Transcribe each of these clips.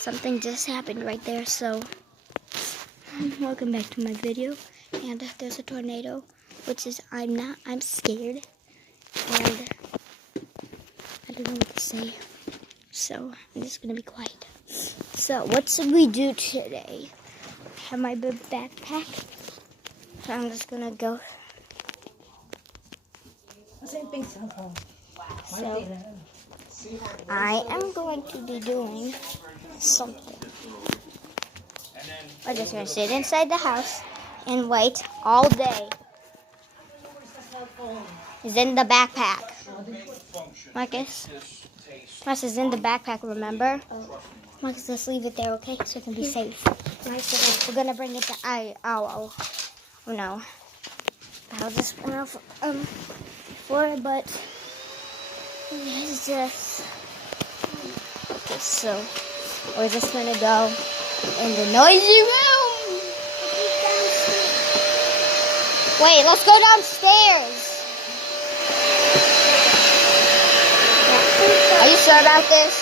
something just happened right there. So, welcome back to my video. And there's a tornado, which is I'm scared, and I don't know what to say. So I'm just gonna be quiet. So what should we do today? I have my big backpack. So I'm just gonna go. So I am going to be doing something. I'm just gonna sit inside the house and wait all day. It's in the backpack. Marcus is in the backpack, remember? Marcus, let's leave it there, okay? So it can be safe. We're gonna bring it to oh no. I'll just run off for it, but it's just okay, so we're just gonna go in the noisy room. Wait, let's go downstairs. Are you sure about this?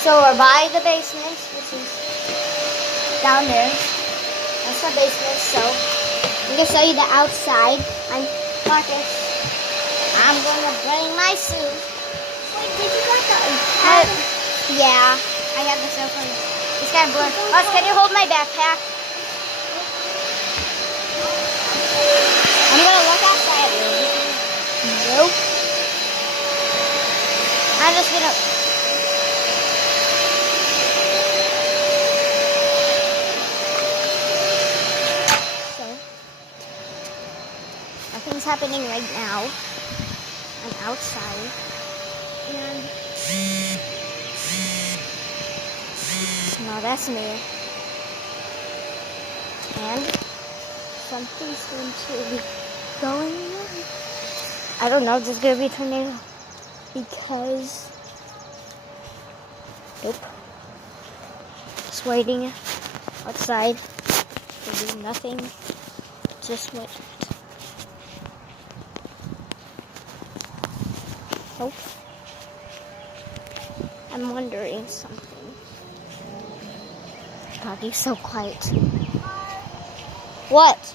So we're by the basement, which is down there. That's the basement, so I'm going to show you the outside. I'm Marcus. I'm going to bring my suit. Wait, did you got the... yeah, I have the cell phone. It's kind of blurry. Marcus, can you hold my backpack? I'm going to look outside. Nope. I'm just going to... Nothing's happening right now. I'm outside. And no, that's me. And something's going to be going on. I don't know, there's going to be a tornado. Because nope. Just waiting outside. There'll be nothing. Just wait. Nope. I'm wondering something. God, he's so quiet. What?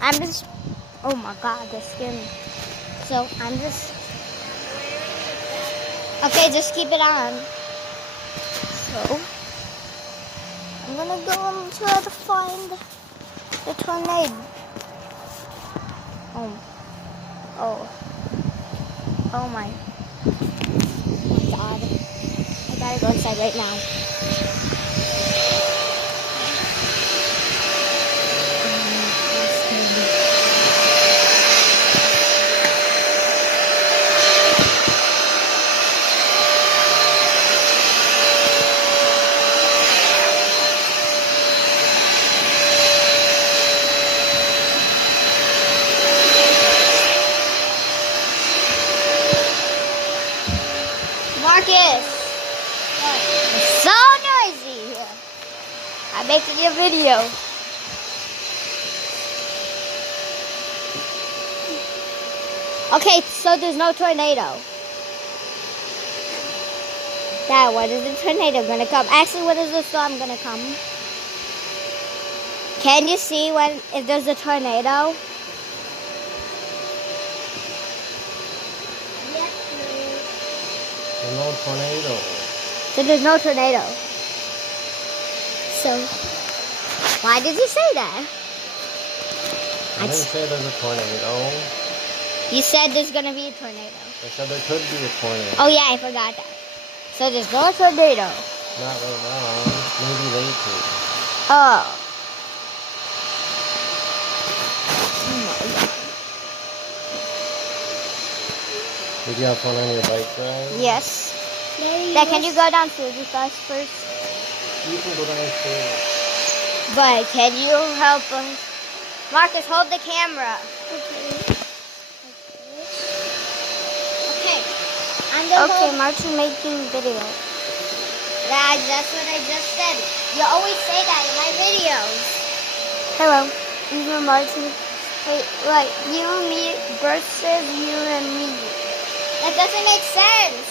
I'm just... oh my God, that scared me. So, I'm just... okay, just keep it on. So, I'm gonna go and try to find the tornado. Oh my God. I gotta go inside right now. Marcus! It's so noisy here. I'm making a video. Okay, so there's no tornado. Dad, when is the tornado gonna come? Actually, when is the storm gonna come? Can you see if there's a tornado? No tornado. So there's no tornado. So, why did you say that? I didn't say there's a tornado. You said there's going to be a tornado. I said there could be a tornado. Oh yeah, I forgot that. So there's no tornado. Not right now. Maybe later. Oh. Did you have fun on your bike ride? Yes. Dad, can you go downstairs with us first? You can go downstairs. But can you help us? Marcus, hold the camera. Okay. Okay, Mark's making video. Guys, that's what I just said. You always say that in my videos. Hello. These are Martin Wait, like you and me versus you and me. That doesn't make sense.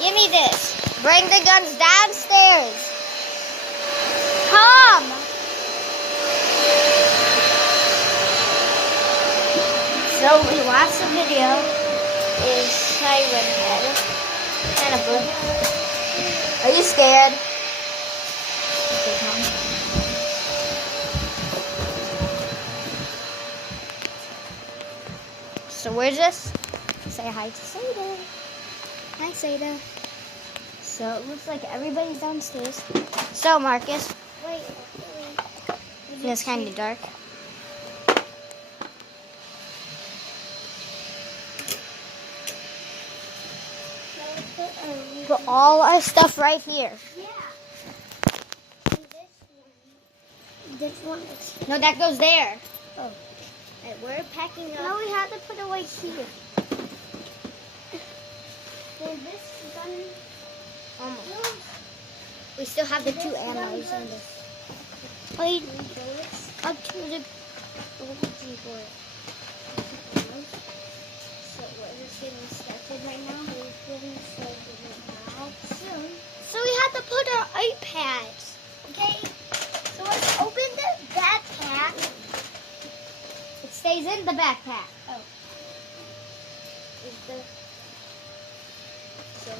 Give me this. Bring the guns downstairs. Come. So we watched the video. Is Siren Head. Kind of blue. Are you scared? Okay, come. So where's this? Say hi to Seda. Hi, Seda. So it looks like everybody's downstairs. So Marcus. Wait. It's kind of dark. Put all our stuff right here. Yeah. And this one. No, that goes there. Oh. Right, we're packing up. No, we have to put it right here. Then this gun. Almost. We still have the 2 ammos in this. Wait. Up to the keyboard. So we're just getting started right now. Soon. So we have to put our iPads. Okay. So let's open the backpack. It stays in the backpack. Oh. Is the so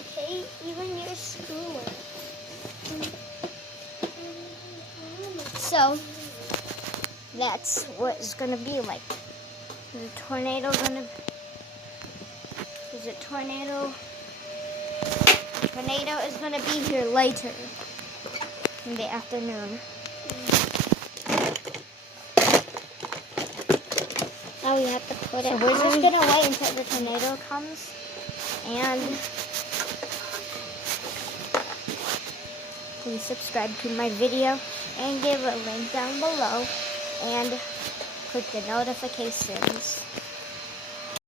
Okay. Even your schoolwork. so that's what it's gonna be like. Is a tornado gonna? Is a tornado? Tornado is gonna be here later in the afternoon. Now we have to put So it we're just on. gonna wait until the tornado comes, and please subscribe to my video and give a link down below and click the notifications.